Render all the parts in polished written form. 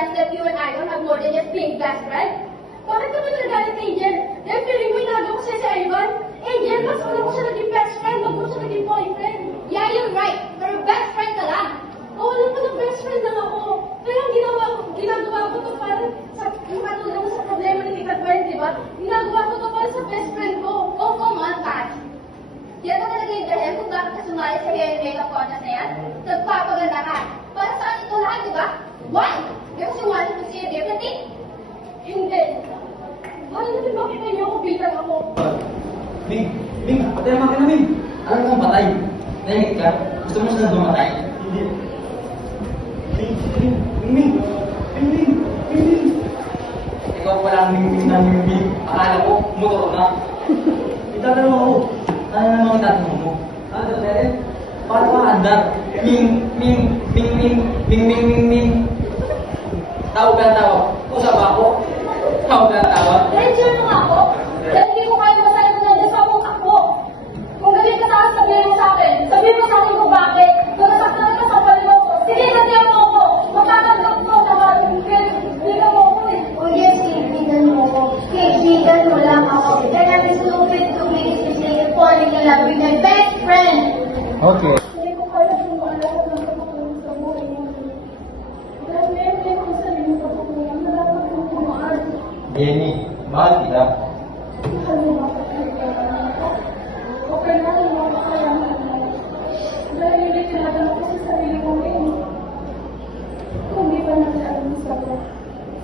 realize that you and I don't have more than just being best friends? Bakit ka ba nagalit kay Angel? Dahil feeling mo inagaw ko siya si Ivan? Angel, mas una ko siya naging best friend, wag mo siya naging boyfriend. Yeah, you're right. Pero best friend ka lang. Oo, alam mo na best friend lang ako. Kaya ang ginagawa ko to para sa makatulong sa problema ni Tita Gwen, di ba? Ginagawa ko to para sa best friend ko. Oh, come on, Tash. Yan ang talaga yung dahilan kung bakit ka sumali sa hair and makeup contest na yan. Nagpapaganda ka. Para saan ito lahat, di ba? Why? Because you wanted to see a different thing? Hindi. Ano natin makita niyo kung bilang ako? Ming, patay naman ka na, Ming. Alam kang patay. Nahihit ka? Gusto mo sila dumatay? Hindi. Ming. Ikaw palang Ming na Ming. Akala ko, motor na. Itatanong ako. Ano naman ang tatanong mo? Ano, Tere? Para ka andar. Ming. Tawag ka na tawag. Usap ako. Tawag ka na tawag. Lecture mo nga ako. Dahil hindi ko kaya masaya kung nandiyan sa akong takbo. Kung galing ka sa akin, sabihin mo sa akin. Sabihin mo sa akin kung bakit. Kung nasaktan ka sa palimo ko. Sige, nandiyan mo ako. Makatanggap mo naman. Hindi ka mo ako eh. Oh yes, kaibigan mo ko. Kaibigan mo lang ako. Kaya I'm stupid to make mistake falling in love with my best friend. Okay. Hindi ko kaya kung lahat ng kapatulong sa buhay mo. Dahil meron akong sarili ko kapatulong na dapat kong tumaan. Jenny, mahal kita. Mahal mo ba kapatulong ako? O kailangan mo makayaman mo? Dahil hindi tinatanong ko sa sarili ko ngayon. Kung di ba natin alam sa sagot,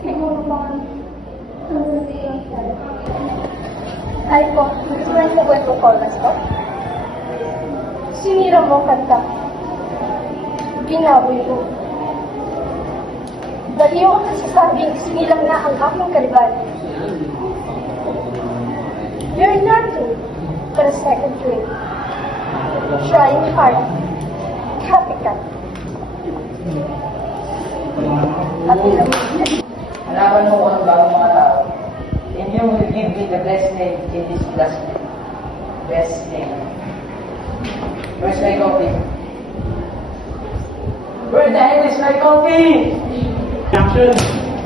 siguro ba nagsasabihan tayo? Ay po, gusto mo sa kwento ko na to? Sinira mo kanta. Ginaboy mo. Dahil ako nasasabing sinilang na ang aking kariban. You're nothing but a second dream. Trying hard. Happy ka. Happy lang. Halaman mo kung ang bagong mga tao. And you will give me the best name in this classroom. Best name. Where's my coffee? Where the hell is my coffee? Action!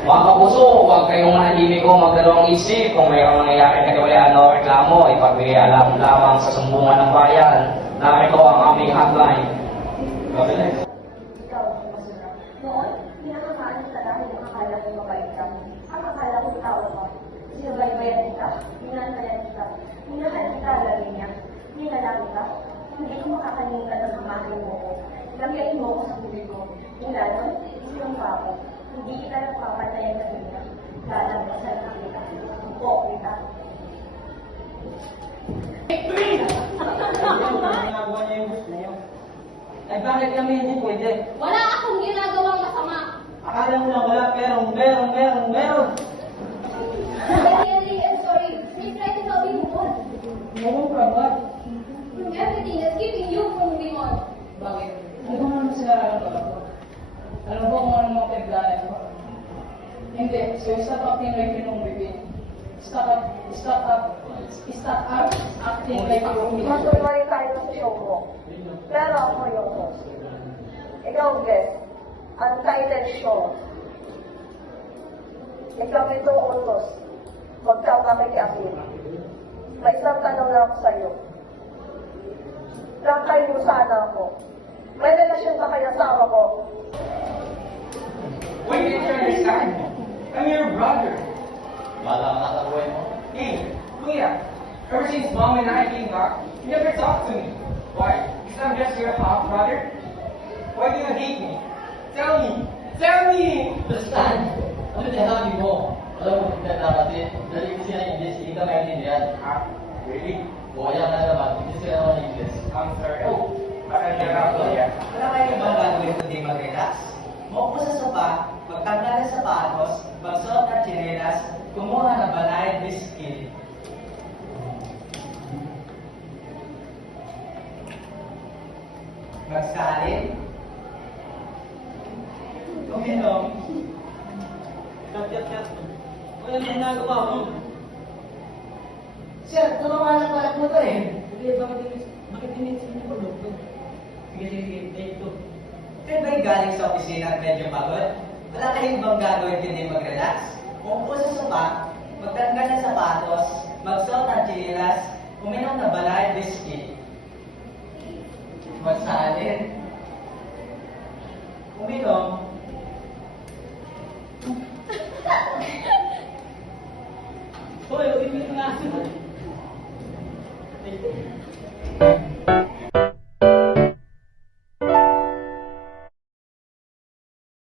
Mga kapuso, huwag kayong manahimik o magdalawang isip kung mayroong nangyayari katiwalaan o reklamo, ipagbigay alam lamang sa sumbungan ng bayan na ito ang aming hotline. Mabilis. Ikaw ang masura. Noon, pinakakaano ka dahil akala ko mabait ka. Ang akala ko tao ka. Sinabaybayan kita. Minantayan kita. Minahal kita lagi niya. Minala kita. Hindi ko makakalimutan ng hamahin mo ko. Lagyan mo ko sa huli ko. Mula nun, isilong pa ako. Hindi kita nagpapatayan sa dunya. Lalabasan na kita. Po kita. Ginagawa niya yung gusto niya. Ay bakit kami hindi pwede? Wala akong ginagawang masama. Akala mo lang wala, meron. Really, I'm sorry. Please try to help me move on. Ngayon ka ba? From everything that's keeping you from moving on. Bakit? Ano ba naman sila alam ko? Alam ko kung ano mga pagdaanan ko? Hindi. So, stop acting like you know me. Stop acting like you know me. Masunurin tayo sa show mo. Pero ako yung host. Ikaw, guest. Untitled show. Ikaw ito utos. Huwag kang makikiapin. May isang tanong lang ako sa'yo. Nakakain mo sana ako. May relasyon ba kayo sa asawa ko? Wait, did you understand? I'm your brother. Bala ka sa buhay mo. Hey, Kuya, ever since Mom and I came back, you never talked to me. Why? Because I'm just your half brother? Why do you hate me? Tell me! Understand? Ano sinasabi mo? Alam mo, hindi na kasi dali kasi ng English, hindi ka maintindihan. Ha? Really? Buhay na naman, hindi sila naman ng English. I'm sorry. Oh, pasensya na ako, Kuya. Wala kayo ibang gagawin kundi mag-relax? Maupo sa sopa, magtanggal ng sapatos, magsuot ng tsinelas, kumuha ng banayad whisky. Magsalin. Uminom. Kat. Ano yung nagawa mo? Sir, tulungan lang pala po ito eh. Hindi, bakit hindi sinulo ko? Sige, take two. Kayo ba'y galing sa opisina at medyo pagod? Wala kayong ibang gagawin kundi mag-relax? Umupo sa sopa, magtanggal ng sapatos, magsuot ng chinelas, uminom na balay whiskey. Magsalin. Uminom